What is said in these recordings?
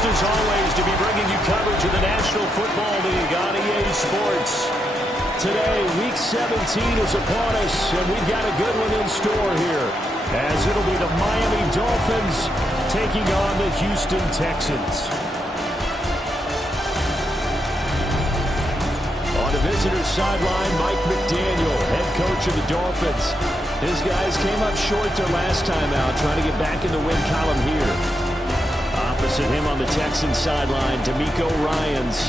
pleased as always to be bringing you coverage of the National Football League on EA Sports. Today, Week 17 is upon us, and we've got a good one in store here, as it'll be the Miami Dolphins taking on the Houston Texans. On the visitor's sideline, Mike McDaniel, head coach of the Dolphins. His guys came up short their last time out, trying to get back in the win column here. Opposite him on the Texans sideline, D'Amico Ryans.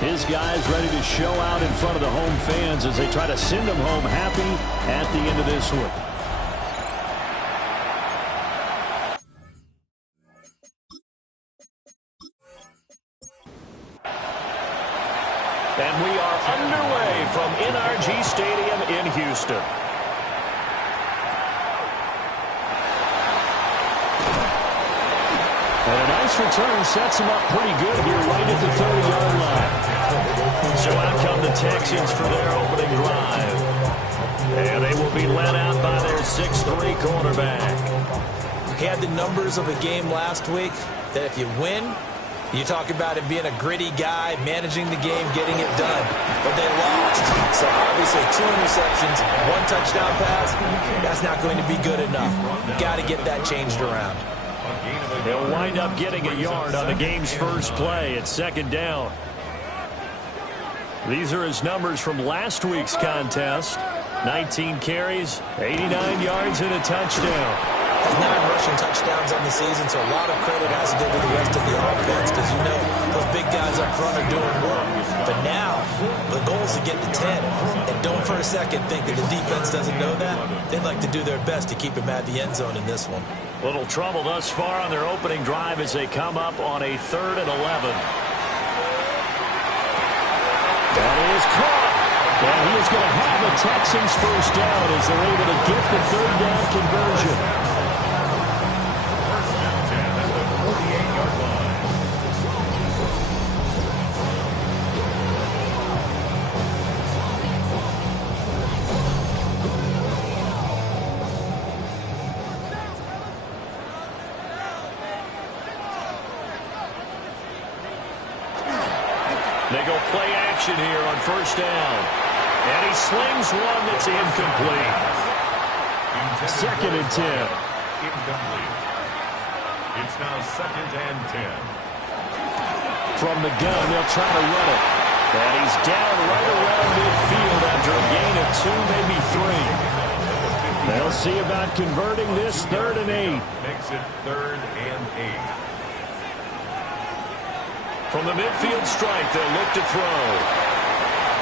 His guys ready to show out in front of the home fans as they try to send them home happy at the end of this one. And we are underway from NRG Stadium in Houston. And a nice return sets him up pretty good here right at the 30-yard line. So out come the Texans for their opening drive. And they will be led out by their 6'3" quarterback. He had the numbers of a game last week that if you win, you talk about him being a gritty guy, managing the game, getting it done. But they lost. So obviously 2 interceptions, 1 touchdown pass, that's not going to be good enough. You've got to get that changed around. They'll wind up getting a yard on the game's first play. It's second down. These are his numbers from last week's contest. 19 carries, 89 yards, and a touchdown. Has 9 rushing touchdowns on the season, so a lot of credit has to go to the rest of the offense because you know those big guys up front are doing work. But now, the goal is to get to 10. And don't for a second think that the defense doesn't know that. They'd like to do their best to keep him at the end zone in this one. Little trouble thus far on their opening drive as they come up on a 3rd and 11. That is caught. And he is going to have the Texans first down as they're able to get the 3rd down conversion. They go play action here on first down. And he slings one that's incomplete. 2nd and 10. Incomplete. It's now 2nd and 10. From the gun, they'll try to run it. And he's down right around midfield after a gain of 2, maybe 3. They'll see about converting this 3rd and 8. Makes it 3rd and 8. From the midfield strike, they'll look to throw.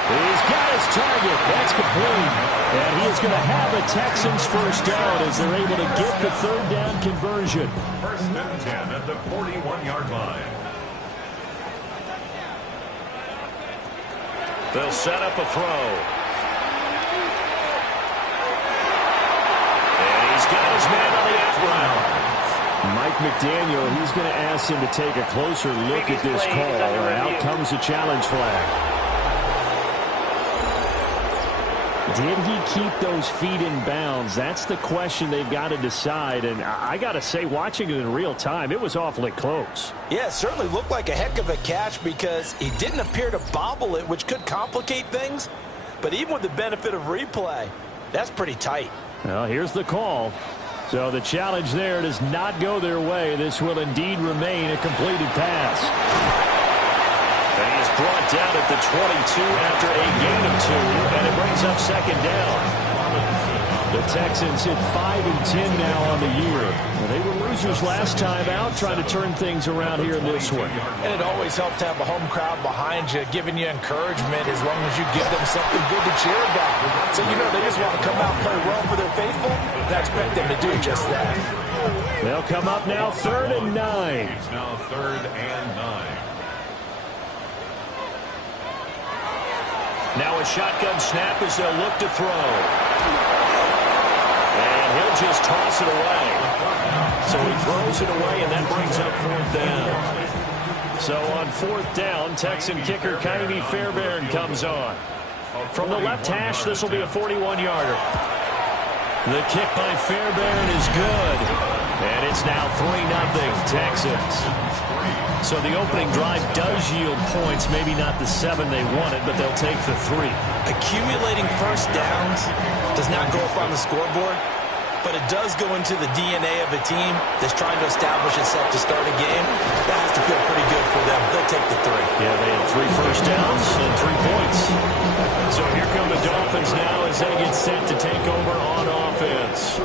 He's got his target. That's complete. And he is going to have a Texans first down as they're able to get the 3rd down conversion. 1st and 10 at the 41-yard line. They'll set up a throw. And he's got his man on the out route. Mike McDaniel, he's going to ask him to take a closer look at this call. Out comes the challenge flag. Did he keep those feet in bounds? That's the question they've got to decide. And I got to say, watching it in real time, it was awfully close. Yeah, it certainly looked like a heck of a catch because he didn't appear to bobble it, which could complicate things. But even with the benefit of replay, that's pretty tight. Well, here's the call. So the challenge there does not go their way. This will indeed remain a completed pass. And he is brought down at the 22 after a gain of 2, and it brings up 2nd down. The Texans hit 5 and 10 now on the year. Well, they were losers last time out, trying to turn things around here in this one. And it always helps to have a home crowd behind you, giving you encouragement as long as you give them something good to cheer about. So, you know, they just want to come out and play well for their faithful, and I expect them to do just that. They'll come up now 3rd and 9. It's now 3rd and 9. Now a shotgun snap as they'll look to throw. And he'll just toss it away. So he throws it away, and that brings up 4th down. So on 4th down, Texan kicker Kaimi Fairbairn comes on. From the left hash, this will be a 41-yarder. The kick by Fairbairn is good. And it's now 3-0 Texans. So the opening drive does yield points, maybe not the 7 they wanted, but they'll take the 3. Accumulating first downs does not go up on the scoreboard, but it does go into the DNA of a team that's trying to establish itself to start a game. That has to feel pretty good for them. They'll take the 3. Yeah, they had 3 first downs and 3 points. So here come the Dolphins now as they get set to take over on offense.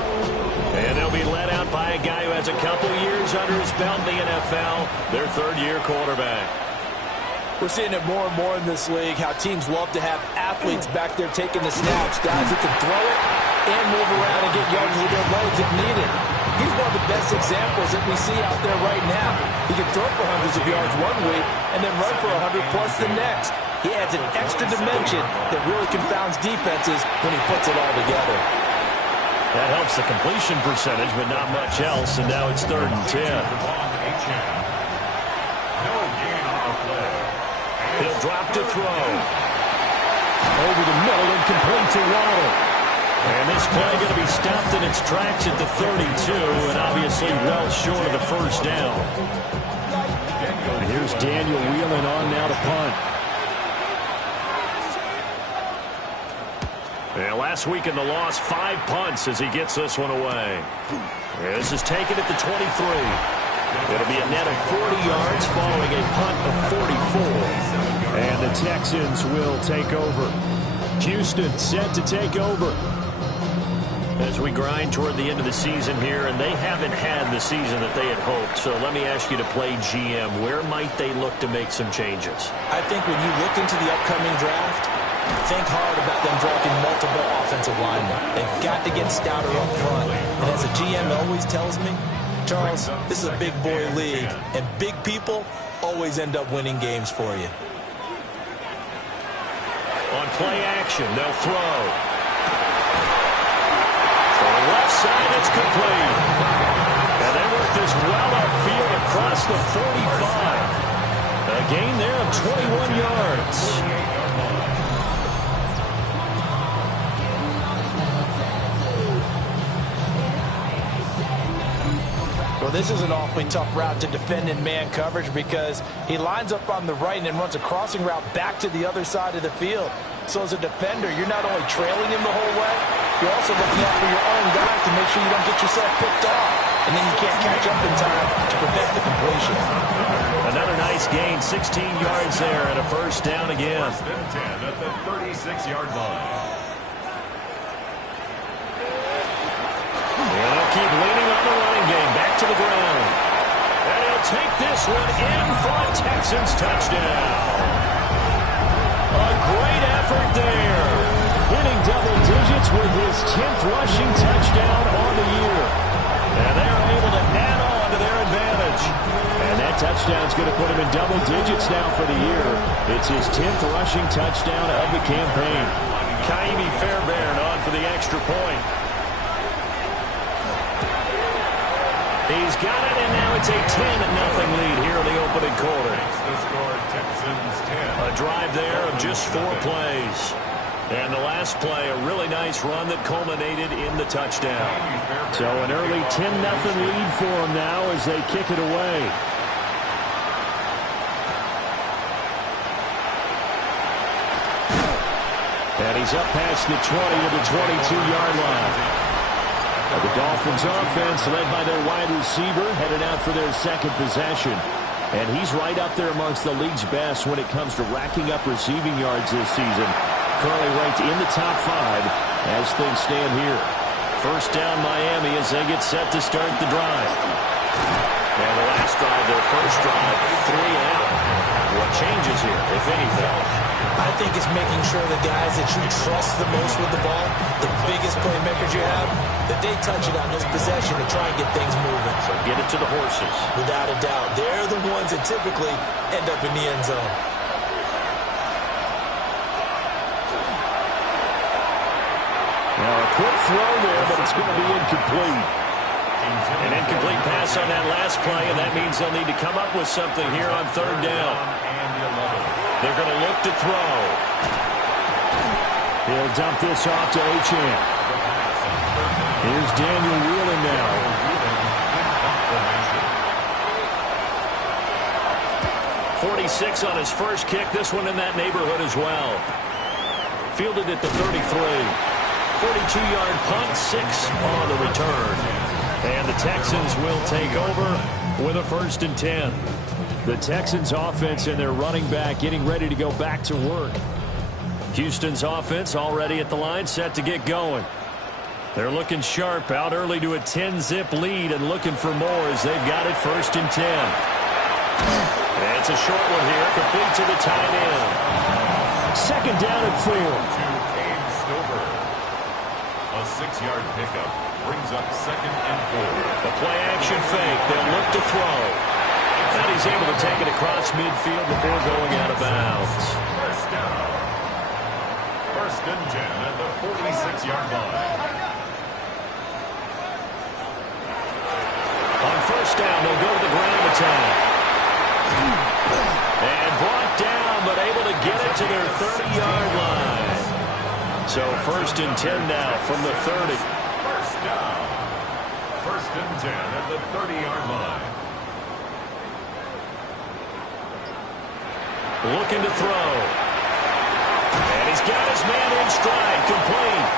And they'll be led out by a guy who has a couple years under his belt in the NFL, their third-year quarterback. We're seeing it more and more in this league, how teams love to have athletes back there taking the snaps, guys who can throw it and move around and get yards with their legs if needed. He's one of the best examples that we see out there right now. He can throw for hundreds of yards one week and then run for 100+ the next. He adds an extra dimension that really confounds defenses when he puts it all together. That helps the completion percentage, but not much else, and now it's 3rd and 10. He'll drop to throw. Over the middle and complete to Waddle. And this play going to be stopped in its tracks at the 32, and obviously well short of the first down. And here's Daniel wheeling on now to punt. And last week in the loss, 5 punts as he gets this one away. This is taken at the 23. It'll be a net of 40 yards following a punt of 44. And the Texans will take over. Houston set to take over. As we grind toward the end of the season here, and they haven't had the season that they had hoped. So let me ask you to play GM. Where might they look to make some changes? I think when you look into the upcoming draft, think hard about them drafting multiple offensive linemen. They've got to get stouter up front. And as a GM always tells me, Charles, this is a big boy league, and big people always end up winning games for you. On play action, they'll throw. For the left side, it's complete. And they work this well upfield across the 45. A gain there of 21 yards. Well, this is an awfully tough route to defend in man coverage because he lines up on the right and then runs a crossing route back to the other side of the field. So as a defender, you're not only trailing him the whole way, you're also looking out for your own guys to make sure you don't get yourself picked off. And then you can't catch up in time to prevent the completion. Another nice gain, 16 yards there and a first down again. 1st and 10 at the 36-yard line. And they'll keep leaning on the running game. Back to the ground. And he'll take this one in for a Texans touchdown. A great effort there. Hitting double digits with his 10th rushing touchdown on the year. And they're able to add on to their advantage. And that touchdown's going to put him in double digits now for the year. It's his 10th rushing touchdown of the campaign. Kaimi Fairbairn on for the extra point. He's got it, and now it's a 10-0 lead here in the opening quarter. The score, Texans 10. A drive there of just 4 plays. And the last play, a really nice run that culminated in the touchdown. So an early 10-0 lead for them now as they kick it away. And he's up past the 20 to the 22-yard line. The Dolphins offense led by their wide receiver headed out for their second possession. And he's right up there amongst the league's best when it comes to racking up receiving yards this season. Currently ranked in the top 5 as things stand here. First down Miami as they get set to start the drive. And the last drive, their first drive, 3 out. What changes here, if anything? I think it's making sure the guys that you trust the most with the ball, the biggest playmakers you have, that they touch it on this possession to try and get things moving. So get it to the horses. Without a doubt. They're the ones that typically end up in the end zone. Now a quick throw there, but it's going to be incomplete. An incomplete pass on that last play, and that means they'll need to come up with something here on 3rd down. They're going to look to throw. He'll dump this off to Achane. Here's Daniel wheeling now. 46 on his first kick. This one in that neighborhood as well. Fielded at the 33. 42-yard punt, 6 on the return. And the Texans will take over with a 1st and 10. The Texans offense and their running back getting ready to go back to work. Houston's offense already at the line, set to get going. They're looking sharp, out early to a 10-zip lead and looking for more as they've got it 1st and 10. And it's a short one here, complete to the tight end. 2nd down and 4. A 6-yard pickup brings up 2nd and 4. The play action fake, they'll look to throw. And he's able to take it across midfield before going out of bounds. First down. 1st and 10 at the 46-yard line. On 1st down, they'll go to the ground attack. And brought down, but able to get it to their 30-yard line. So 1st and 10 now from the 30. First down. 1st and 10 at the 30-yard line. Looking to throw. And he's got his man in stride, complete.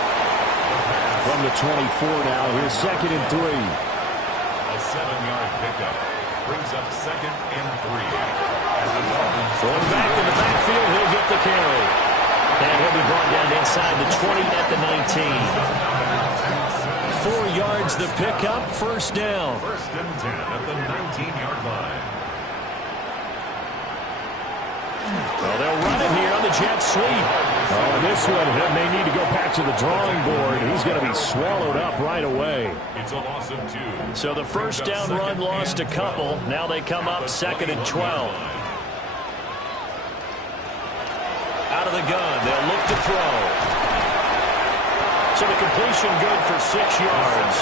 From the 24 now, here's 2nd and 3. A 7-yard pickup brings up 2nd and 3. Throwing back in the backfield, he'll get the carry. And he'll be brought down inside the 20 at the 19. 4 yards the pickup, 1st down. 1st and 10 at the 19-yard line. Well, they'll run it here on the jet sweep. Oh, this one, he may need to go back to the drawing board. He's going to be swallowed up right away. It's a loss of 2. So the 1st down run lost a couple. Now they come up 2nd and 12. Out of the gun, they'll look to throw. So the completion good for 6 yards.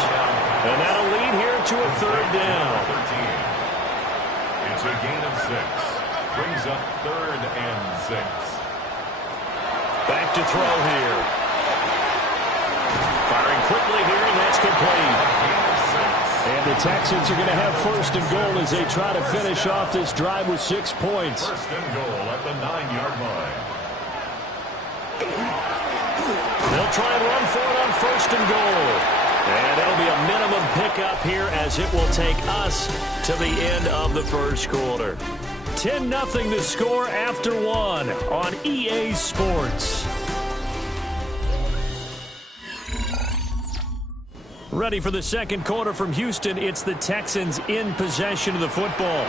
And that'll lead here to a 3rd down. 13. It's a gain of 6. Brings up 3rd and 6. Back to throw here. Firing quickly here, and that's complete. And the Texans are going to have 1st and goal as they try to finish off this drive with 6 points. 1st and goal at the 9-yard line. They'll try and run for it on 1st and goal. And it'll be a minimum pickup here as it will take us to the end of the 1st quarter. 10-0 the score after 1 on EA Sports. Ready for the 2nd quarter from Houston. It's the Texans in possession of the football.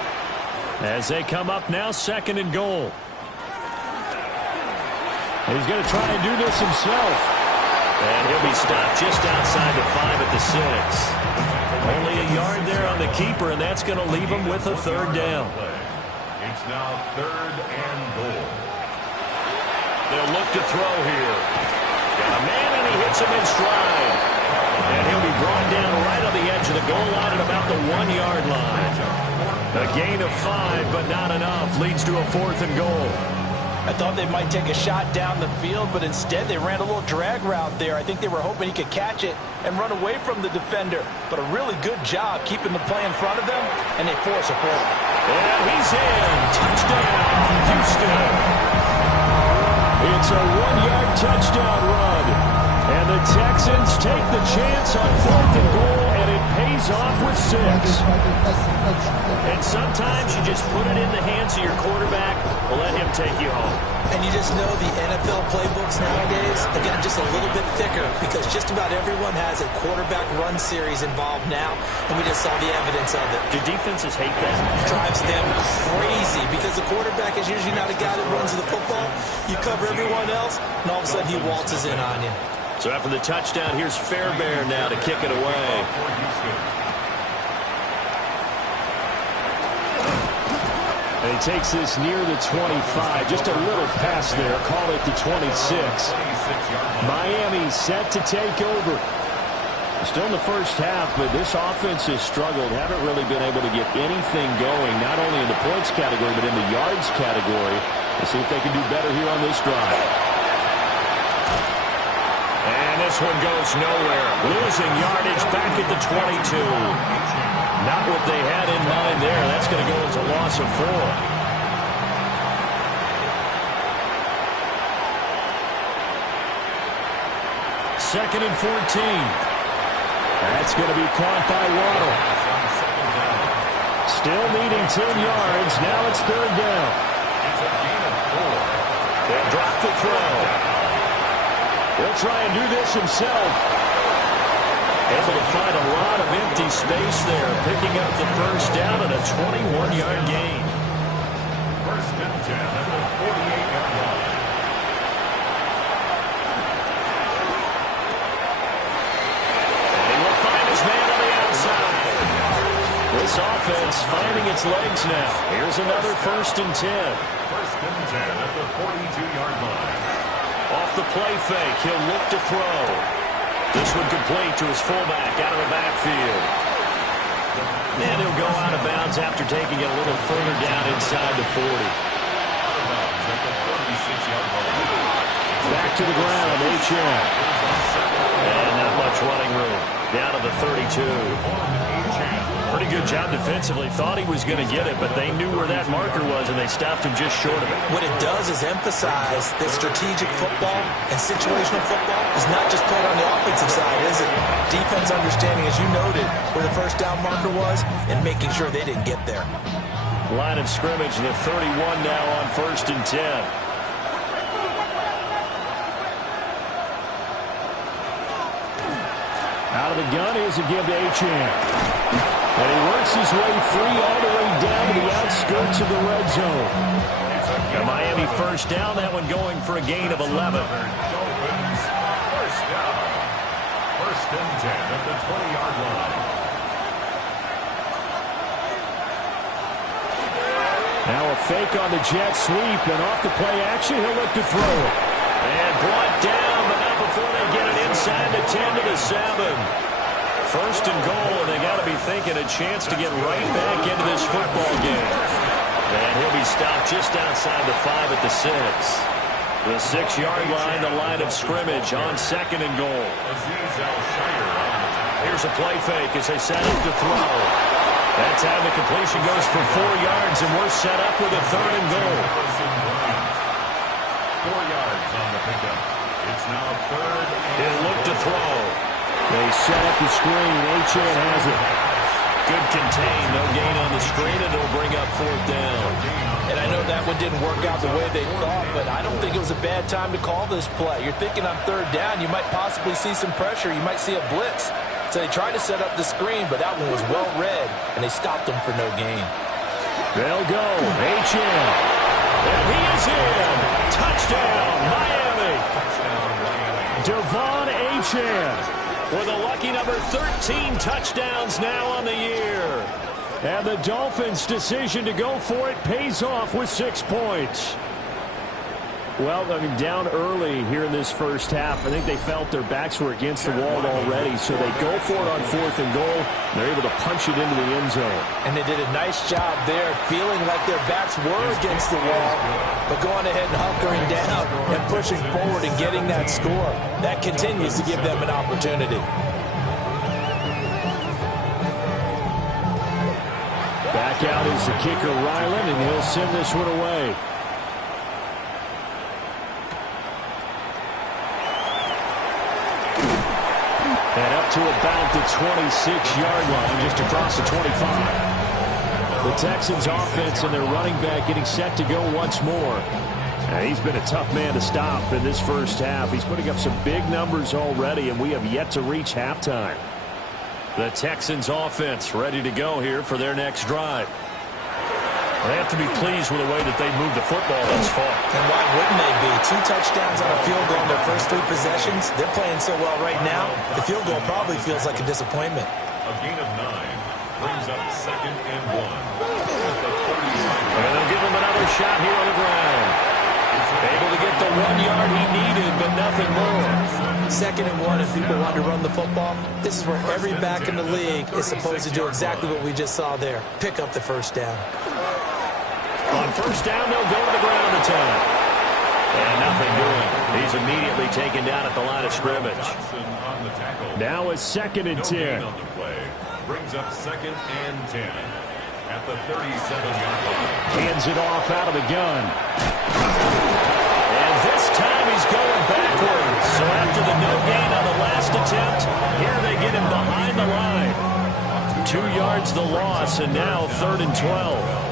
As they come up now, 2nd and goal. He's going to try and do this himself. And he'll be stopped just outside the 5 at the 6. Only a yard there on the keeper, and that's going to leave him with a 3rd down. It's now 3rd and goal. They'll look to throw here. Got a man, and he hits him in stride. And he'll be brought down right on the edge of the goal line at about the 1-yard line. A gain of 5, but not enough. Leads to a 4th and goal. I thought they might take a shot down the field, but instead they ran a little drag route there. I think they were hoping he could catch it and run away from the defender. But a really good job keeping the play in front of them, and they force a forward. And he's in. Touchdown, Houston. It's a 1-yard touchdown run. And the Texans take the chance on 4th and goal, and it pays off with 6. And sometimes you just put it in the hands of your quarterback, let him take you home. And you just know the NFL playbooks nowadays are getting just a little bit thicker because just about everyone has a quarterback run series involved now, and we just saw the evidence of it. Do defenses hate that? It drives them crazy because the quarterback is usually not a guy that runs the football. You cover everyone else, and all of a sudden he waltzes in on you. So after the touchdown, here's Fairbairn now to kick it away. And he takes this near the 25. Just a little pass there. Call it the 26. Miami set to take over. Still in the first half, but this offense has struggled. Haven't really been able to get anything going, not only in the points category, but in the yards category. Let's see if they can do better here on this drive. And this one goes nowhere. Losing yardage back at the 22. Not what they had in mind there. That's going to go as a loss of 4. 2nd and 14. That's going to be caught by Waddle. Still needing 10 yards. Now it's 3rd down. They'll drop the throw. He'll try and do this himself. Able to find a lot of empty space there, picking up the 1st down and a 21-yard gain. 1st and 10 at the 48-yard line. And he will find his man on the outside. This offense finding its legs now. Here's another 1st and 10. 1st and 10 at the 42-yard line. Off the play fake, he'll look to throw. This one complete to his fullback out of the backfield. And he'll go out of bounds after taking it a little further down inside the 40. Out of bounds at the 46-yard line. Back to the ground, H.M. And not much running room. Down to the 32. Pretty good job defensively. Thought he was going to get it, but they knew where that marker was, and they stopped him just short of it. What it does is emphasize that strategic football and situational football is not just played on the offensive side, is it? Defense understanding, as you noted, where the 1st down marker was and making sure they didn't get there. Line of scrimmage, the 31 now on 1st and 10. Out of the gun, here's a give to H.M. And he works his way free all the way down to the outskirts of the red zone. A Miami 1st down, that one going for a gain of 11. Dolphins 1st down. 1st and 10 at the 20-yard line. Now a fake on the jet sweep, and off the play action, he'll look to throw it. And brought down, but not before they get it inside the 10 to the 7. 1st and goal, and they got to be thinking a chance to get right back into this football game. And he'll be stopped just outside the 5 at the 6. The 6-yard line, the line of scrimmage on 2nd and goal. Here's a play fake as they set up to throw. That time the completion goes for 4 yards, and we're set up with a 3rd and goal. 4 yards on the pickup. It's now 3rd. He'll look to throw. They set up the screen. H.N. has it. Good contain. No gain on the screen, and it'll bring up 4th down. And I know that one didn't work out the way they thought, but I don't think it was a bad time to call this play. You're thinking on 3rd down, you might possibly see some pressure. You might see a blitz. So they tried to set up the screen, but that one was well read, and they stopped them for no gain. They'll go. H.N. And he is in. Touchdown, Miami. Devon H.N. with a lucky number 13 touchdowns now on the year. And the Dolphins' decision to go for it pays off with 6 points. Well, I mean, down early here in this 1st half. I think they felt their backs were against the wall already, so they go for it on 4th and goal. They're able to punch it into the end zone. And they did a nice job there, feeling like their backs were against the wall, but going ahead and hunkering down and pushing forward and getting that score. That continues to give them an opportunity. Back out is the kicker, Ryland, and he'll send this one away. And up to about the 26-yard line, just across the 25. The Texans offense and their running back getting set to go once more. And he's been a tough man to stop in this 1st half. He's putting up some big numbers already, and we have yet to reach halftime. The Texans offense ready to go here for their next drive. They have to be pleased with the way that they've moved the football thus far. And why wouldn't they be? 2 touchdowns on a field goal in their first 3 possessions. They're playing so well right now, the field goal probably feels like a disappointment. A gain of 9 brings up 2nd and 1. And they'll give him another shot here on the ground. Able to get the 1 yard he needed, but nothing more. 2nd and 1, if people want to run the football, this is where every back in the league is supposed to do exactly what we just saw there. Pick up the 1st down. On 1st down, they'll go to the ground attack. And nothing doing. He's immediately taken down at the line of scrimmage. Now it's 2nd and 10. On the play. Brings up 2nd and 10 at the 37-yard line. Hands it off out of the gun. And this time he's going backwards. So after the no gain on the last behind the line. 2 yards the loss, and now 3rd and 12.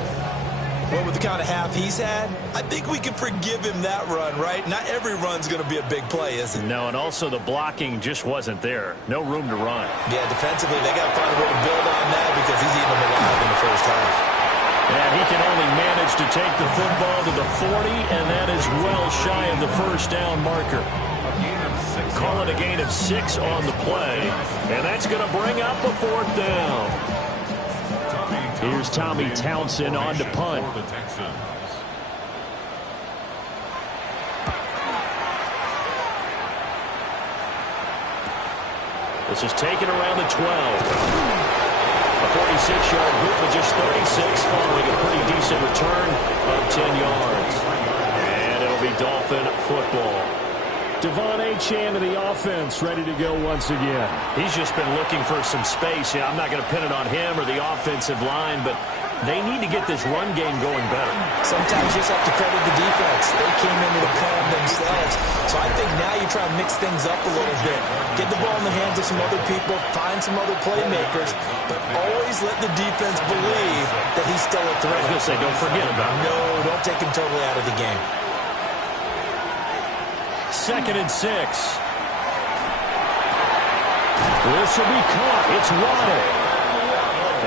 Well, with the kind of half he's had, I think we can forgive him that run, right? Not every run's going to be a big play, is it? No, and also the blocking just wasn't there. No room to run. Yeah, defensively, they got to find a way to build on that because he's eating them alive in the first half. And he can only manage to take the football to the 40, and that is well shy of the first down marker. Call it a gain of 6 on the play, and that's going to bring up a 4th down. Here's Tommy Townsend on to punt. This is taken around the 12. A 46-yard hoop with just 36 following a pretty decent return of 10 yards. And it'll be Dolphin football. Devon Achane of the offense ready to go once again. He's just been looking for some space. Yeah, I'm not going to pin it on him or the offensive line, but they need to get this run game going better. Sometimes you just have to credit the defense. They came into the plan themselves. So I think now you try to mix things up a little bit. Get the ball in the hands of some other people, find some other playmakers, but always let the defense believe that he's still a threat. I was going to say, don't forget about him. No, don't take him totally out of the game. 2nd and 6. This will be caught. It's Waddle.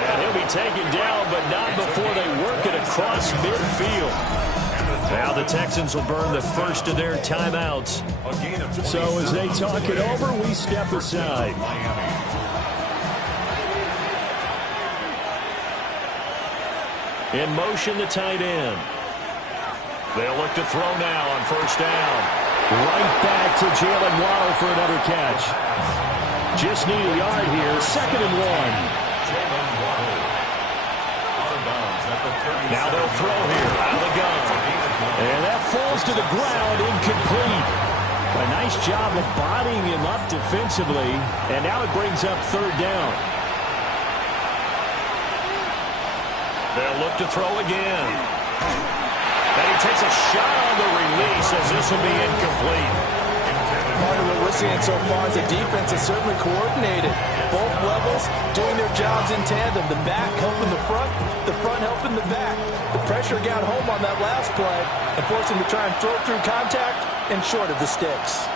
And he'll be taken down, but not before they work it across midfield. Now the Texans will burn the first of their timeouts. So as they talk it over, we step aside. In motion, the tight end. They'll look to throw now on 1st down. Right back to Jalen Waddle for another catch. Just need a yard here. 2nd and 1. Now they'll throw here out of the gun. And that falls to the ground, incomplete. A nice job of bodying him up defensively. And now it brings up 3rd down. They'll look to throw again. And he takes a shot on the release as this will be incomplete. Part of what we're seeing so far is the defense is certainly coordinated. Both levels doing their jobs in tandem. The back helping the front helping the back. The pressure got home on that last play and forced him to try and throw through contact and short of the sticks.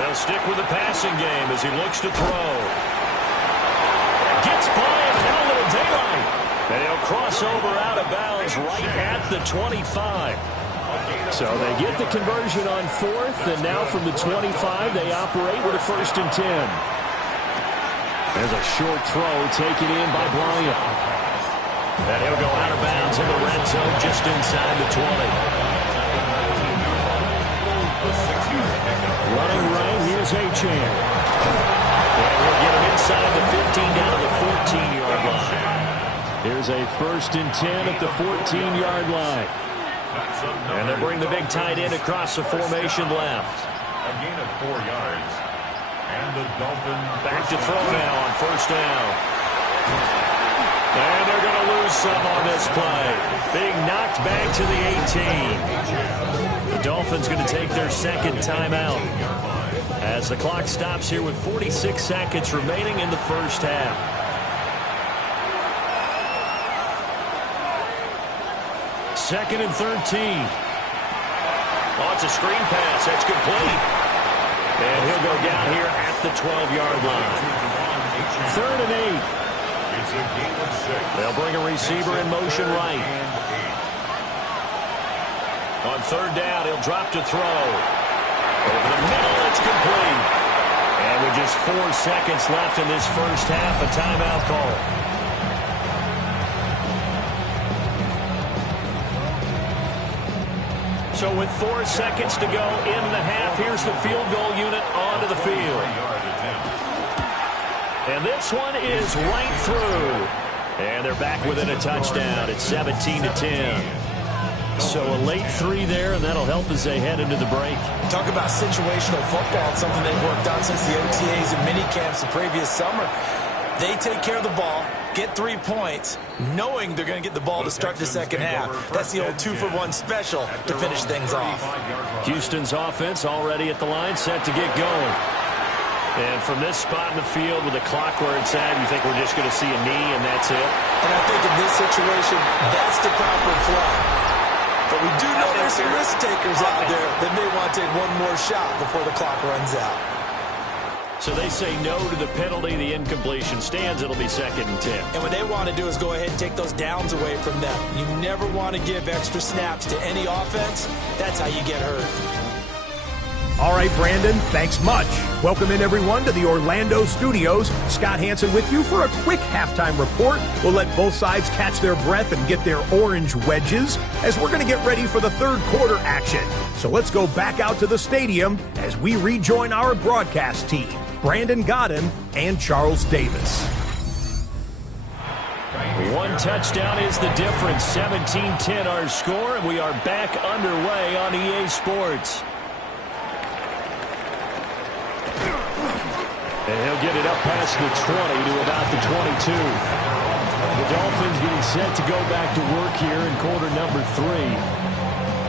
They'll stick with the passing game as he looks to throw. Gets by him, now a little daylight. And he'll cross over out of bounds right at the 25. So they get the conversion on 4th, and now from the 25, they operate with a 1st and 10. There's a short throw taken in by Bryant. And he'll go out of bounds in the red zone just inside the 20. Running right, here's Achane. And we'll get him inside the 15 down to the 14-yard line. Here's a 1st and 10 at the 14-yard line. And they'll bring the big tight end across the formation left. A gain of 4 yards. And the Dolphins back to throw now on 1st down. And they're going to lose some on this play. Being knocked back to the 18. The Dolphins going to take their 2nd timeout as the clock stops here with 46 seconds remaining in the first half. Second and 13. Oh, it's a screen pass. That's complete. And he'll go down here at the 12-yard line. 3rd and 8. It's a gain of 6. They'll bring a receiver in motion right. On 3rd down, he'll drop to throw. Over the middle, it's complete. And with just 4 seconds left in this first half, a timeout call. So with 4 seconds to go in the half, here's the field goal unit onto the field. And this one is right through. And they're back within a touchdown. It's 17-10. So a late 3 there, and that'll help as they head into the break. Talk about situational football. It's something they've worked on since the OTAs and mini camps the previous summer. They take care of the ball. get 3 points, knowing they're going to get the ball to start the second half. That's the old 2-for-1 special to finish things off. Houston's offense already at the line, set to get going. And from this spot in the field with the clock where it's at, you think we're just going to see a knee and that's it? And I think in this situation, that's the proper play. But we do know there's some risk takers out there that may want to take one more shot before the clock runs out. So they say no to the penalty. The incompletion stands. It'll be 2nd and 10. And what they want to do is go ahead and take those downs away from them. You never want to give extra snaps to any offense. That's how you get hurt. All right, Brandon, thanks much. Welcome in, everyone, to the Orlando studios. Scott Hansen with you for a quick halftime report. We'll let both sides catch their breath and get their orange wedges as we're going to get ready for the third quarter action. So let's go back out to the stadium as we rejoin our broadcast team, Brandon Godden and Charles Davis. One touchdown is the difference. 17-10 our score, and we are back underway on EA Sports. And he'll get it up past the 20 to about the 22. The Dolphins getting set to go back to work here in quarter number 3.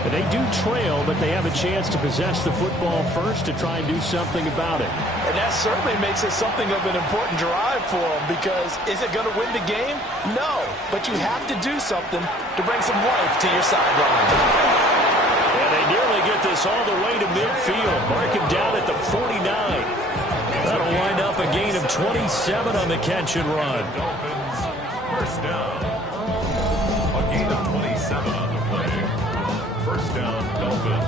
And they do trail, but they have a chance to possess the football first to try and do something about it. And that certainly makes it something of an important drive for them, because is it going to win the game? No, but you have to do something to bring some life to your sideline. And they nearly get this all the way to midfield. Mark him down at the 49. That'll wind up a gain of 27 on the catch and run. Dolphins, first down. A gain of 27 on the play. First down, Dolphins.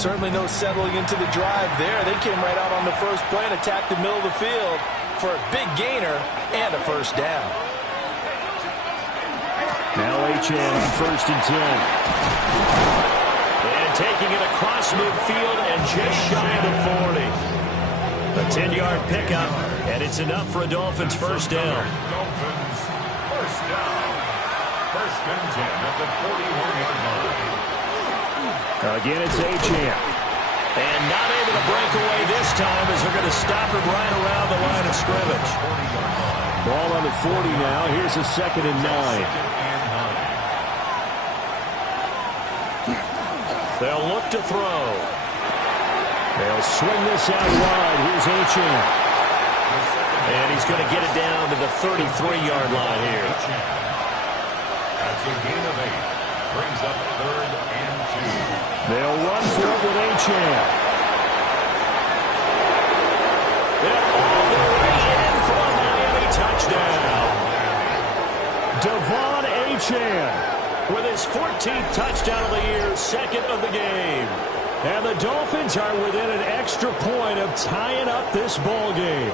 Certainly no settling into the drive there. They came right out on the first play and attacked the middle of the field for a big gainer and a first down. Now HN on 1st and 10. And taking it across midfield and just shy of the 40. A 10-yard pickup, and it's enough for a Dolphins first down. Dolphins, first down. First and 10 at the 41-yard line. Again, it's HN. And not able to break away this time as they're going to stop him right around the line of scrimmage. Ball on the 40 now. Here's a 2nd and 9. They'll look to throw. They'll swing this out wide. Here's HN. And he's going to get it down to the 33-yard line here. That's a gain of 8. Brings up 3rd and 2. They'll run for it with HN. They're all the way in for a Miami touchdown. Devon HN. With his 14th touchdown of the year, 2nd of the game. And the Dolphins are within an extra point of tying up this ball game.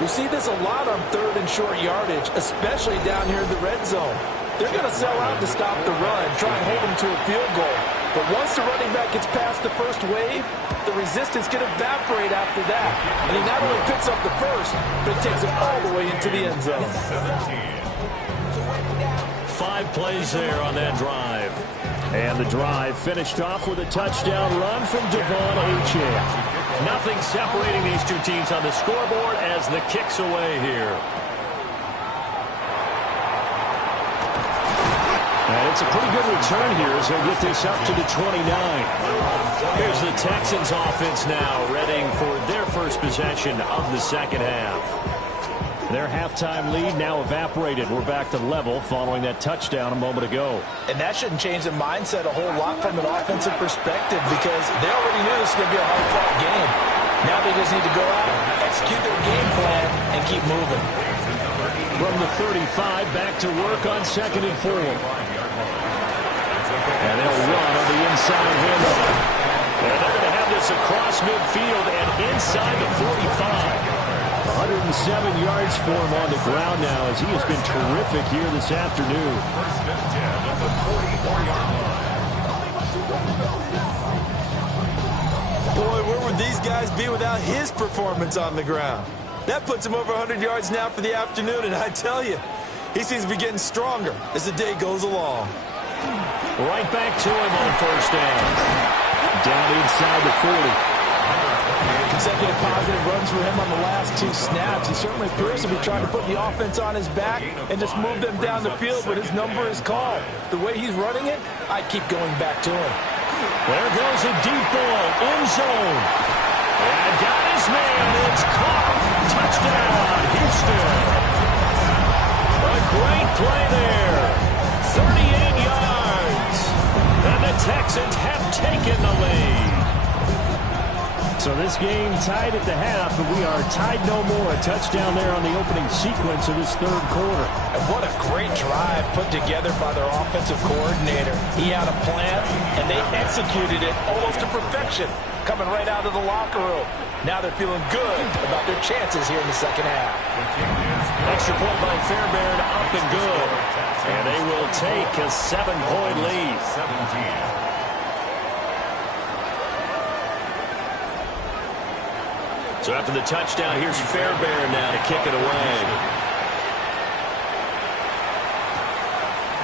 We see this a lot on 3rd and short yardage, especially down here in the red zone. They're going to sell out to stop the run, try and hold them to a field goal. But once the running back gets past the first wave, the resistance can evaporate after that. And he not only picks up the first, but he takes it all the way into the end zone. 5 plays there on that drive. And the drive finished off with a touchdown run from Devon HN. Nothing separating these two teams on the scoreboard as the kick's away here. And it's a pretty good return here as they get this up to the 29. Here's the Texans offense now, readying for their first possession of the second half. Their halftime lead now evaporated. We're back to level following that touchdown a moment ago. And that shouldn't change the mindset a whole lot from an offensive perspective, because they already knew this was going to be a hard-fought game. Now they just need to go out, execute their game plan, and keep moving. From the 35, back to work on 2nd and 4. And they'll run on the inside handoff. And they're going to have this across midfield and inside the 45. 107 yards for him on the ground now as he has been terrific here this afternoon. First and 10 at the 44-yard line. Boy, where would these guys be without his performance on the ground? That puts him over 100 yards now for the afternoon, and I tell you, he seems to be getting stronger as the day goes along. Right back to him on first down. Down inside the 40. consecutive positive runs for him on the last 2 snaps. He certainly appears to be trying to put the offense on his back and just move them down the field, but his number is called. The way he's running it, I'd keep going back to him. There goes a deep ball, end zone. And got his man. It's caught. Touchdown, Houston. A great play there. 38 yards. And the Texans have taken the lead. So this game tied at the half, but we are tied no more. A touchdown there on the opening sequence of this third quarter. And what a great drive put together by their offensive coordinator. He had a plan, and they executed it almost to perfection, coming right out of the locker room. Now they're feeling good about their chances here in the second half. Extra point by Fairbairn, up and good. And they will take a 7-point lead. 17. So after the touchdown, here's Fairbairn now to kick it away.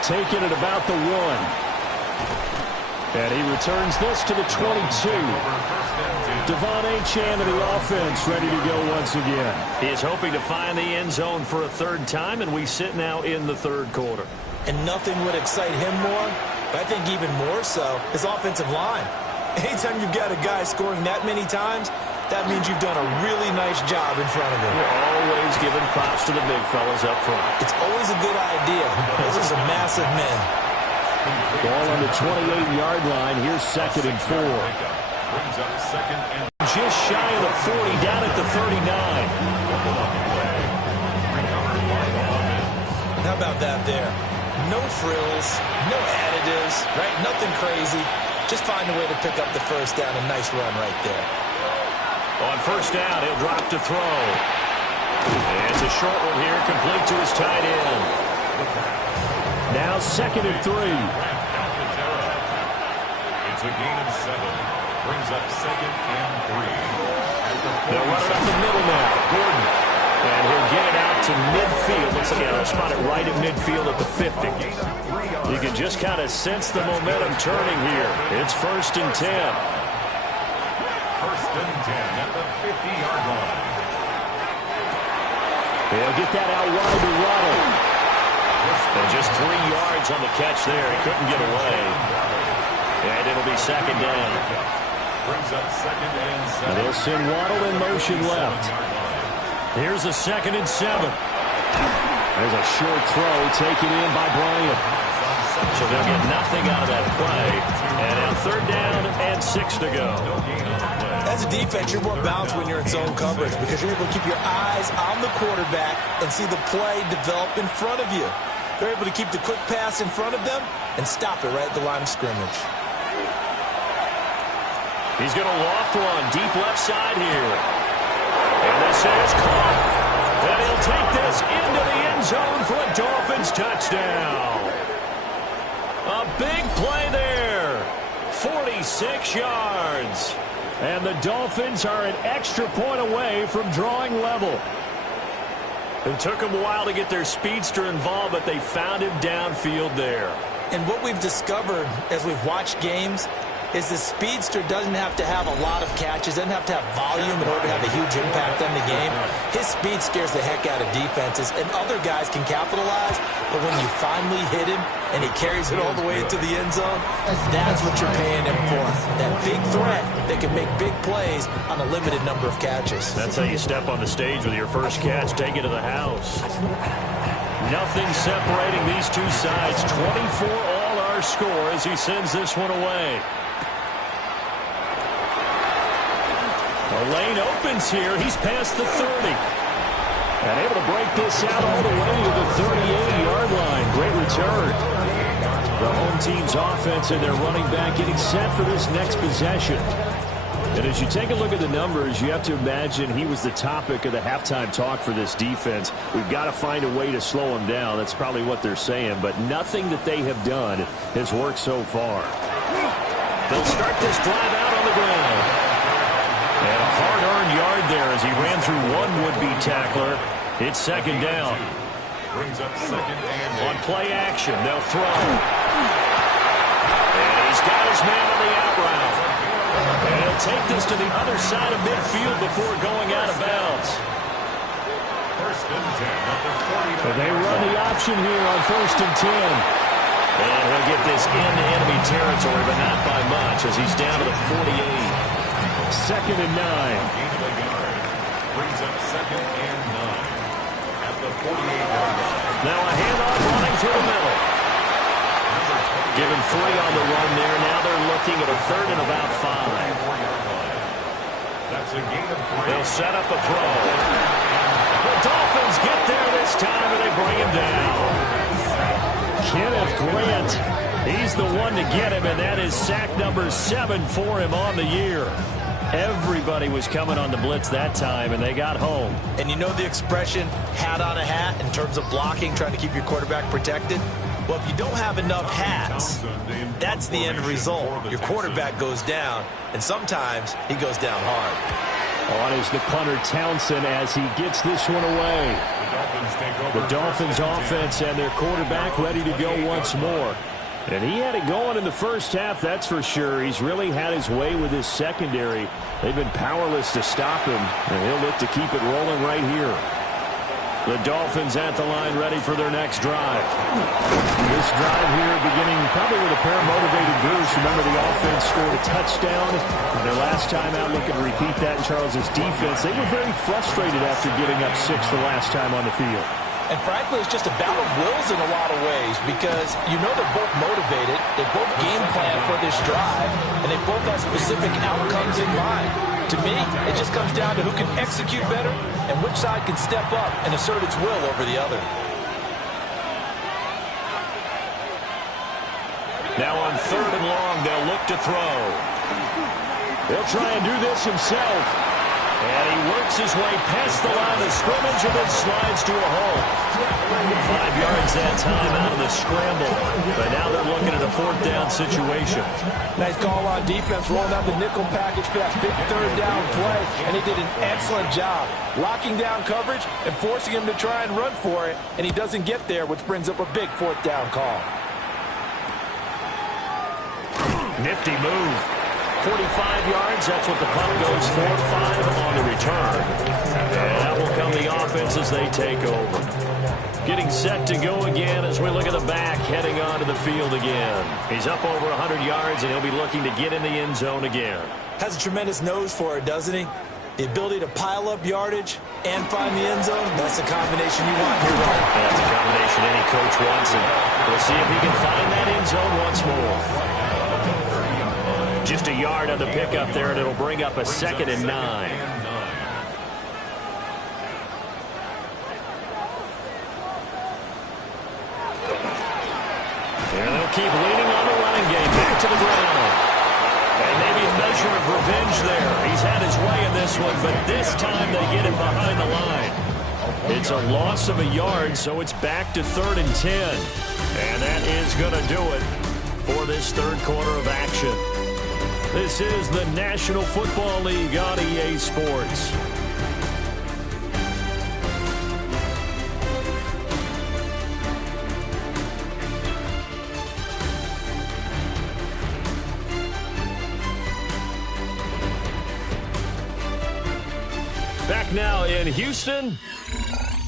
Taking it about the 1. And he returns this to the 22. Devon Achane of the offense ready to go once again. He is hoping to find the end zone for a third time, and we sit now in the third quarter. And nothing would excite him more, but I think even more so, his offensive line. Anytime you've got a guy scoring that many times, that means you've done a really nice job in front of him. We're always giving props to the big fellas up front. It's always a good idea. Those are some massive men. Ball on the 28-yard line. Here's 2nd and 4. Brings up 2nd and Just shy of the 40, down at the 39. How about that there? No frills, no additives, right? Nothing crazy. Just find a way to pick up the first down. A nice run right there. On first down, he'll drop to throw. And it's a short one here, complete to his tight end. Now 2nd and 3. It's a gain of 7. Brings up 2nd and 3. They'll run it up the middle now. Gordon. And he'll get it out to midfield. Looks like he'll spot it right at midfield at the 50. You can just kind of sense the momentum turning here. It's 1st and 10. 1st and 10 at the 50-yard line. They'll get that out wide to Waddle. And just 3 yards on the catch there. He couldn't get away. And it'll be 2nd down. Brings up 2nd and 7. And they'll send Waddle in motion left. Here's a 2nd and 7. There's a short throw taken in by Bryant. So they'll get nothing out of that play. And now 3rd down and 6 to go. As a defense, you're more balanced when you're in zone coverage because you're able to keep your eyes on the quarterback and see the play develop in front of you. They're able to keep the quick pass in front of them and stop it right at the line of scrimmage. He's going to loft one deep left side here. And this is caught. And he'll take this into the end zone for a Dolphins touchdown. A big play there. 46 yards. And the Dolphins are an extra point away from drawing level. It took them a while to get their speedster involved, but they found him downfield there. And what we've discovered as we've watched games is the speedster doesn't have to have a lot of catches, doesn't have to have volume in order to have a huge impact on the game. His speed scares the heck out of defenses, and other guys can capitalize, but when you finally hit him and he carries it all the way into the end zone, that's what you're paying him for. That big threat that can make big plays on a limited number of catches. That's how you step on the stage with your first catch, take it to the house. Nothing separating these two sides. 24 all our score as he sends this one away. The lane opens here. He's past the 30. And able to break this out all the way to the 38-yard line. Great return. The home team's offense and their running back getting set for this next possession. And as you take a look at the numbers, you have to imagine he was the topic of the halftime talk for this defense. We've got to find a way to slow him down. That's probably what they're saying. But nothing that they have done has worked so far. They'll start this drive out on the ground. And a hard-earned yard there as he ran through one would-be tackler. It's 2nd down. Brings up 2nd and On play action, they'll throw. And he's got his man on the out route. And They'll take this to the other side of midfield before going out of bounds. First and 10 at the 49. So they run the option here on first and 10. And he'll get this into enemy territory, but not by much as he's down to the 48. Second and 9. Gain of a yard. Brings up second and 9 at the 48-yard line. Now a handoff running through the middle. Given 3 on the run there. Now they're looking at a third and about 5. That's a gain of 3. They'll set up a throw. The Dolphins get there this time, and they bring him down. Kenneth Grant, he's the one to get him, and that is sack number 7 for him on the year. Everybody was coming on the blitz that time, and they got home. And you know the expression, hat on a hat, in terms of blocking, trying to keep your quarterback protected? Well, if you don't have enough hats, that's the end result. Your quarterback goes down, and sometimes he goes down hard. On is the punter Townsend as he gets this one away. The Dolphins offense and their quarterback ready to go once more. And he had it going in the first half, that's for sure. He's really had his way with his secondary. They've been powerless to stop him, and he'll look to keep it rolling right here. The Dolphins at the line ready for their next drive. This drive here beginning probably with a pair of motivated Bruce. Remember, the offense scored a touchdown. And their last time out, looking to repeat that in Charles's defense. They were very frustrated after giving up 6 the last time on the field. And frankly, it's just a battle of wills in a lot of ways because you know they're both motivated, they both game plan for this drive, and they both have specific outcomes in mind. To me, it just comes down to who can execute better and which side can step up and assert its will over the other. Now on third and long, they'll look to throw. He'll try and do this himself. And he works his way past the line of scrimmage and then slides to a hole. 5 yards that time out of the scramble. But now they're looking at a 4th down situation. Nice call on defense, rolling out the nickel package for that big 3rd down play. And he did an excellent job locking down coverage and forcing him to try and run for it. And he doesn't get there, which brings up a big 4th down call. Nifty move. 45 yards, that's what the punt goes for. 5 on the return. And that will come the offense as they take over. Getting set to go again as we look at the back, heading onto the field again. He's up over 100 yards, and he'll be looking to get in the end zone again. Has a tremendous nose for it, doesn't he? The ability to pile up yardage and find the end zone, that's the combination you want here, Ron. That's a combination any coach wants, and we'll see if he can find that end zone once more. Just a yard on the pickup there, and it'll bring up a 2nd and 9. And they'll keep leaning on the running game. Back to the ground. And maybe a measure of revenge there. He's had his way in this one, but this time they get him behind the line. It's a loss of a yard, so it's back to 3rd and 10. And that is going to do it for this 3rd quarter of action. This is the National Football League on EA Sports. Back now in Houston.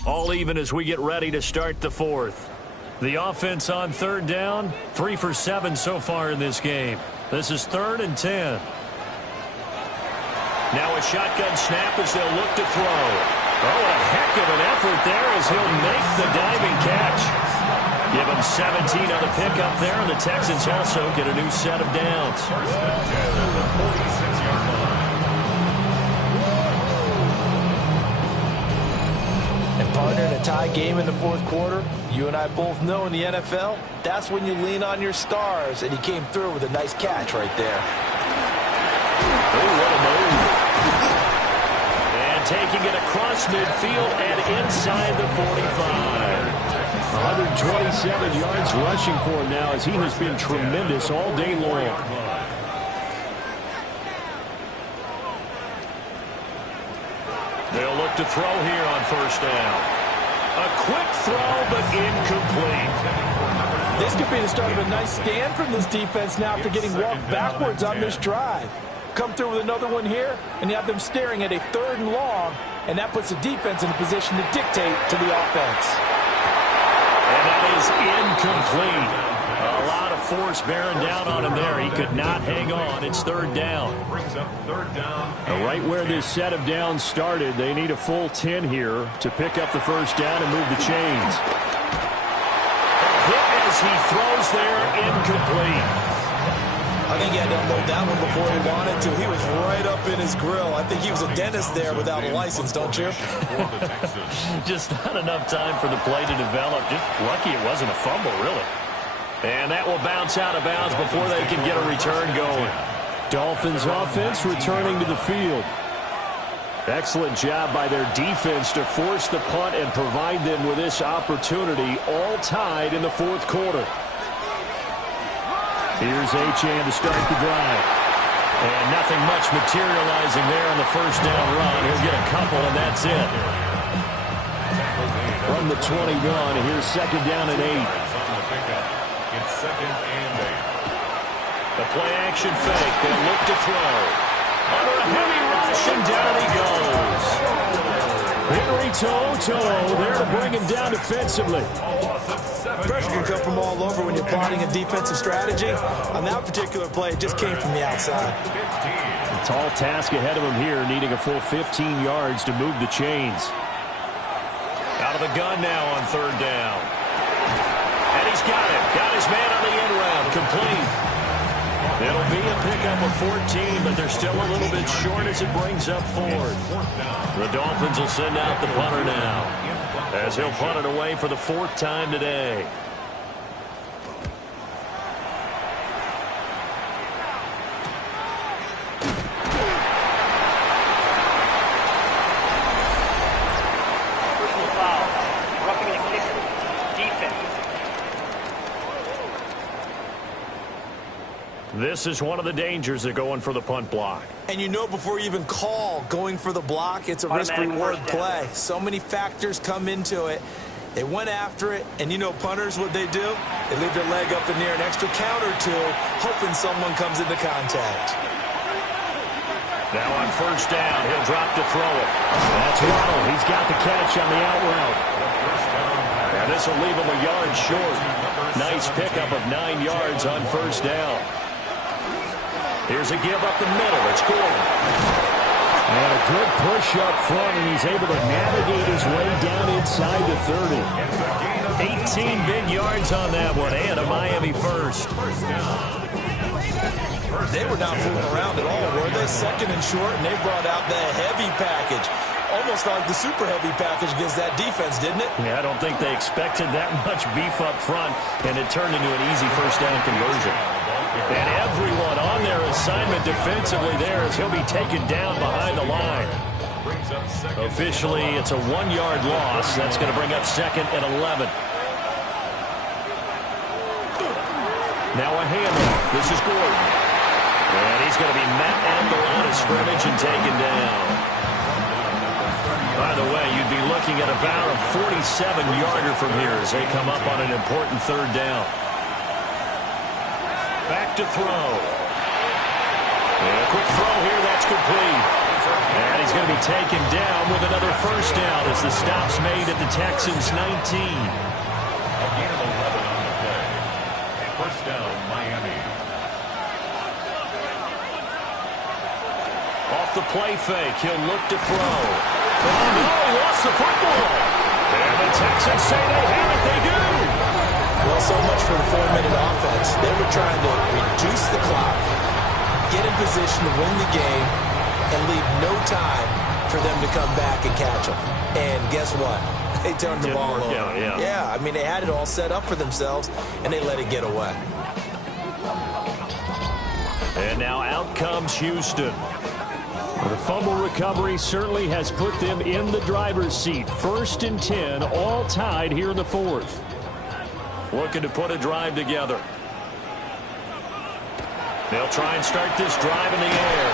All even as we get ready to start the 4th. The offense on 3rd down, 3 for 7 so far in this game. This is 3rd and 10. Now a shotgun snap as they'll look to throw. Oh, a heck of an effort there as he'll make the diving catch. Give him 17 on the pickup there, and the Texans also get a new set of downs. First and 10 at the 46-yard line. And partner, in a tie game in the 4th quarter, you and I both know in the NFL, that's when you lean on your stars, and he came through with a nice catch right there. Oh, what a move. And taking it across midfield and inside the 45. 127 yards rushing for him now as he has been tremendous all day long. They'll look to throw here on 1st down. A quick throw, but incomplete. This could be the start of a nice stand from this defense now after getting walked backwards on this drive. come through with another one here, and you have them staring at a 3rd and long, and that puts the defense in a position to dictate to the offense. And that is incomplete. A lot of force bearing down on him there. He could not hang on. It's 3rd down. Brings up 3rd down. Right where this set of downs started, they need a full 10 here to pick up the 1st down and move the chains. Hit as he throws there, incomplete. I think he had to unload that one before he wanted to. He was right up in his grill. I think he was a dentist there without a license, don't you? Just not enough time for the play to develop. Just lucky it wasn't a fumble, really. And that will bounce out of bounds before they can get a return going. Dolphins offense returning to the field. Excellent job by their defense to force the punt and provide them with this opportunity, all tied in the 4th quarter. Here's Achane to start the drive. And nothing much materializing there on the 1st down run. He'll get a couple, and that's it. From the 21, here's 2nd down and 8. It's 2nd and 8. The play-action fake. They'll look to throw. Under a heavy rush, and down he goes. Henry Toto there to bring him down defensively. Pressure can come from all over when you're plotting a defensive strategy. On that particular play, it just came from the outside. A tall task ahead of him here, needing a full 15 yards to move the chains. Out of the gun now on 3rd down. And he's got it. Got his man on the end round. Complete. It'll be a pickup of 14, but they're still a little bit short as it brings up 4th. The Dolphins will send out the punter now, as he'll punt it away for the 4th time today. Personal foul. Roughing the kicker. Defense. This is one of the dangers of going for the punt block. And you know before you even call going for the block, it's a risk-reward play. So many factors come into it. They went after it, and you know punters, what they do? They leave their leg up in the air an extra count or two, hoping someone comes into contact. Now on 1st down, he'll drop to throw it. That's Waddle. He's got the catch on the out route. And this will leave him a yard short. Nice pickup of 9 yards on 1st down. Here's a give up the middle. It's Gordon. And a good push up front, and he's able to navigate his way down inside the 30. 18 big yards on that one, and a Miami first. They were not fooling around at all, were they? 2nd and short, and they brought out the heavy package. Almost like the super heavy package against that defense, didn't it? Yeah, I don't think they expected that much beef up front, and it turned into an easy 1st down conversion. And everyone on their assignment defensively there as he'll be taken down behind the line. Officially, it's a 1-yard loss. That's going to bring up 2nd and 11. Now a handoff. This is Gordon. And he's going to be met at the line of scrimmage and taken down. By the way, you'd be looking at about a 47-yarder from here as they come up on an important 3rd down. Back to throw. And a quick throw here, that's complete. And he's going to be taken down with another 1st down as the stop's made at the Texans 19. A gain of 11 on the play. And 1st down, Miami. Off the play fake, he'll look to throw. Oh no, he lost the football. And the Texans say they have it, they do. Well, so much for the 4-minute offense. They were trying to reduce the clock, get in position to win the game, and leave no time for them to come back and catch them. And guess what? They turned the ball over. Yeah, I mean, they had it all set up for themselves, and they let it get away. And now out comes Houston. The fumble recovery certainly has put them in the driver's seat. 1st and 10, all tied here in the 4th. Looking to put a drive together. They'll try and start this drive in the air.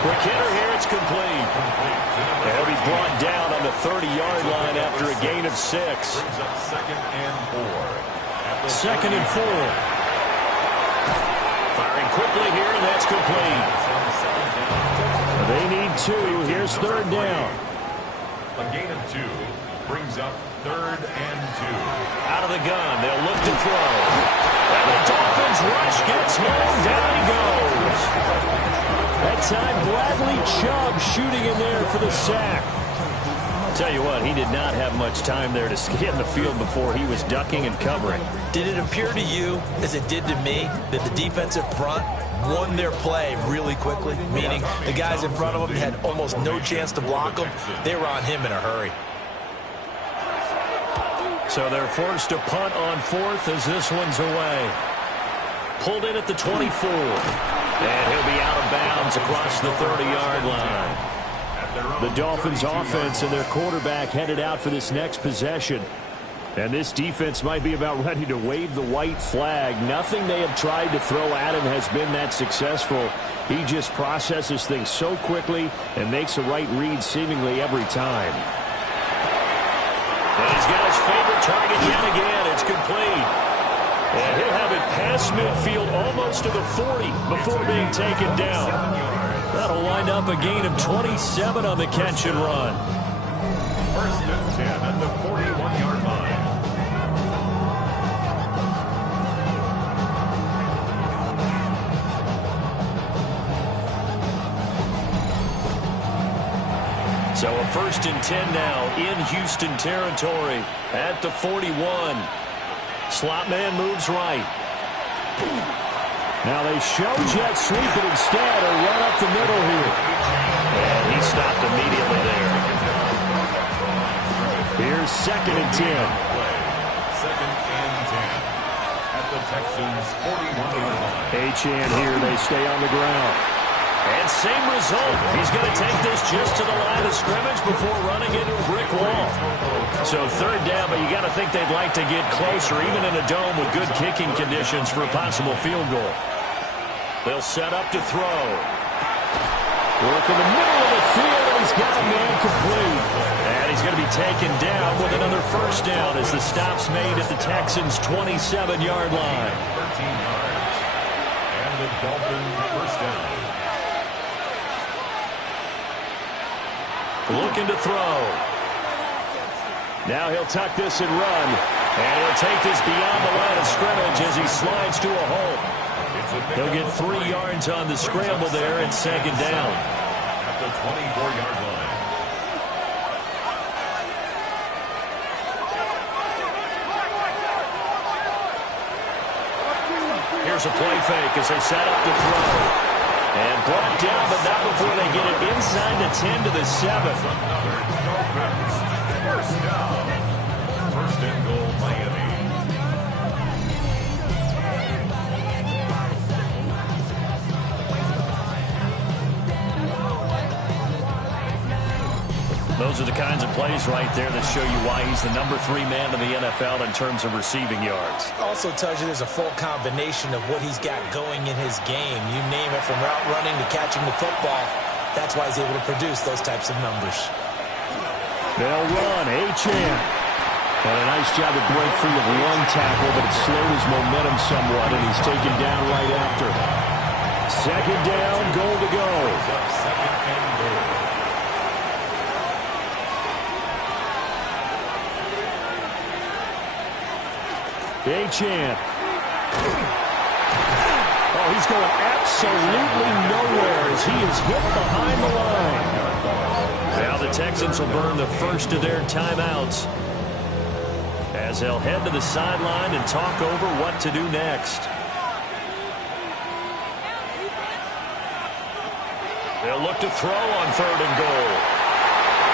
Quick hitter here, it's complete. They'll be brought down on the 30-yard line after a gain of 6. Brings up 2nd and 4. 2nd and 4. Firing quickly here, and that's complete. They need 2. Here's third down. A gain of 2 brings up 3rd and 2. Out of the gun. They'll look to throw. And the Dolphins rush gets home. Down he goes. That time, Bradley Chubb shooting in there for the sack. Tell you what, he did not have much time there to scan the field before he was ducking and covering. Did it appear to you, as it did to me, that the defensive front won their play really quickly? Meaning the guys in front of them had almost no chance to block them. They were on him in a hurry. So they're forced to punt on 4th as this one's away. Pulled in at the 24. And he'll be out of bounds across the 30-yard line. The Dolphins offense and their quarterback headed out for this next possession. And this defense might be about ready to wave the white flag. Nothing they have tried to throw at him has been that successful. He just processes things so quickly and makes the right read seemingly every time. And he's got his favorite target yet again. It's complete. And he'll have it past midfield almost to the 40 before being taken down. That'll wind up a gain of 27 on the catch and run. 1st and 10 at the 41-yard line. So a 1st and 10 now in Houston territory at the 41. Slot man moves right. Now they show jet sweep it instead or run up the middle here. And he stopped immediately there. Here's 2nd and 10. 2nd and 10 at the Texans 41-yard line. Achane here. They stay on the ground. And same result. He's going to take this just to the line of scrimmage before running into a brick wall. So 3rd down, but you got to think they'd like to get closer, even in a dome with good kicking conditions for a possible field goal. They'll set up to throw. Work in the middle of the field, and he's got a man complete. And he's going to be taken down with another 1st down as the stop's made at the Texans' 27-yard line. 13 yards. And the Dolphins 1st down. Looking to throw. Now he'll tuck this and run. And he'll take this beyond the line of scrimmage as he slides to a hole. He'll get 3 yards on the scramble there and 2nd down. At the 24-yard line. Here's a play fake as they set up to throw. And brought down, but not before they get it inside the 10 to the 7. 1st down. 1st and goal, Miami. Those are the kinds of plays right there that show you why he's the number 3 man in the NFL in terms of receiving yards. Also tells you there's a full combination of what he's got going in his game. You name it, from route running to catching the football. That's why he's able to produce those types of numbers. They'll run. Achane. And a nice job to break free of one tackle, but it slowed his momentum somewhat, and he's taken down right after. 2nd down, goal to go. 2nd and goal. Achane. Oh, he's going absolutely nowhere as he is hit behind the line. Now the Texans will burn the first of their timeouts as they'll head to the sideline and talk over what to do next. They'll look to throw on 3rd and goal.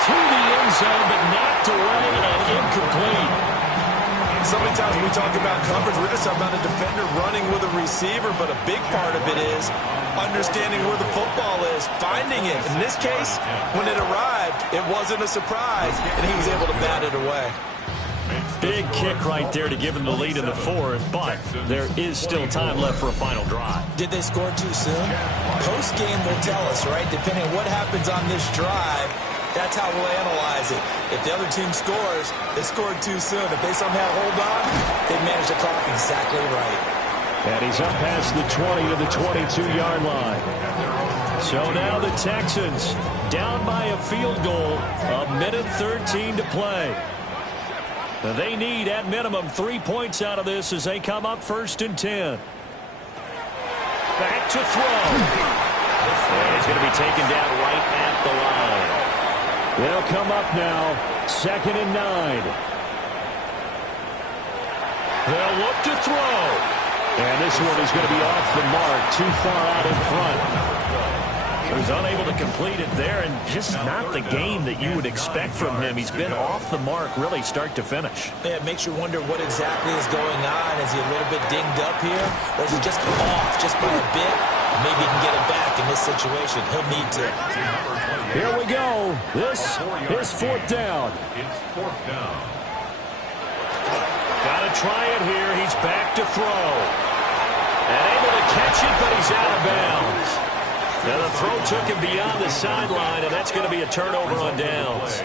To the end zone, but knocked away and incomplete. So many times when we talk about coverage, we're just talking about a defender running with a receiver, but a big part of it is understanding where the football is, finding it. In this case, when it arrived, it wasn't a surprise, and he was able to bat it away. Big kick right there to give him the lead in the 4th, but there is still time left for a final drive. Did they score too soon? Post-game will tell us, right? Depending on what happens on this drive, that's how we'll analyze it. If the other team scores, they scored too soon. If they somehow hold on, they manage the clock exactly right. And he's up past the 20 to the 22-yard line. So now the Texans down by a field goal, a minute 13 to play. They need, at minimum, 3 points out of this as they come up 1st and 10. Back to throw. And he's going to be taken down right at the line. They'll come up now, 2nd and 9. They'll look to throw. And this one is going to be off the mark, too far out in front. So he's unable to complete it there, and just not the game that you would expect from him. He's been off the mark, really, start to finish. Yeah, it makes you wonder what exactly is going on. Is he a little bit dinged up here, or is he just off just by a bit? Maybe he can get it back in this situation. He'll need to. Here we go. This is 4th down. It's 4th down. Got to try it here. He's back to throw. And able to catch it, but he's out of bounds. Now the throw took him beyond the sideline, and that's going to be a turnover on downs.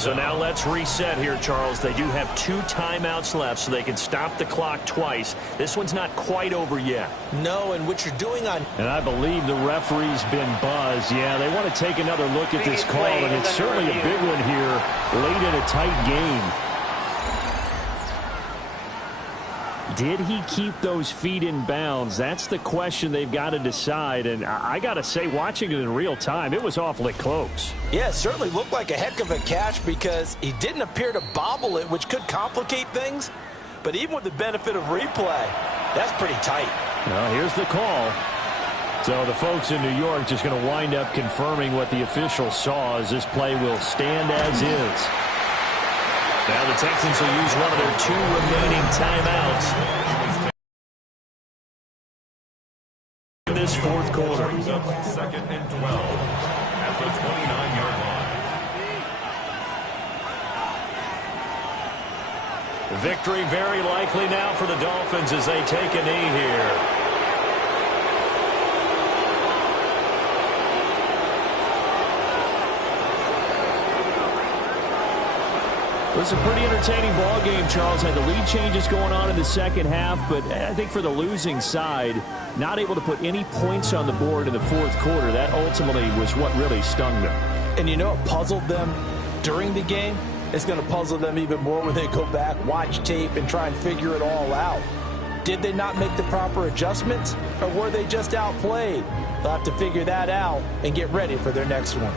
So now let's reset here, Charles. They do have 2 timeouts left, so they can stop the clock twice. This one's not quite over yet. No, and what you're doing on... And I believe the referee's been buzzed. Yeah, they want to take another look at this call, and it's certainly a big one here late in a tight game. Did he keep those feet in bounds? That's the question they've got to decide. And I got to say, watching it in real time, it was awfully close. Yeah, it certainly looked like a heck of a catch because he didn't appear to bobble it, which could complicate things. But even with the benefit of replay, that's pretty tight. Well, here's the call. So the folks in New York just going to wind up confirming what the officials saw as this play will stand as is. Now the Texans will use one of their 2 remaining timeouts in this 4th quarter. 2nd and 12 at the 29-yard line. Victory very likely now for the Dolphins as they take a knee here. It was a pretty entertaining ball game, Charles. Had the lead changes going on in the second half, but I think for the losing side, not able to put any points on the board in the 4th quarter, that ultimately was what really stung them. And you know what puzzled them during the game? It's going to puzzle them even more when they go back, watch tape, and try and figure it all out. Did they not make the proper adjustments, or were they just outplayed? They'll have to figure that out and get ready for their next one.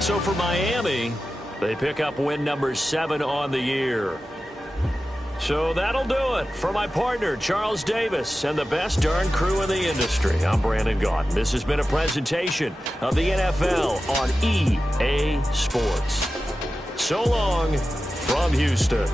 So for Miami, they pick up win number 7 on the year. So that'll do it for my partner, Charles Davis, and the best darn crew in the industry. I'm Brandon Gaudin. This has been a presentation of the NFL on EA Sports. So long from Houston.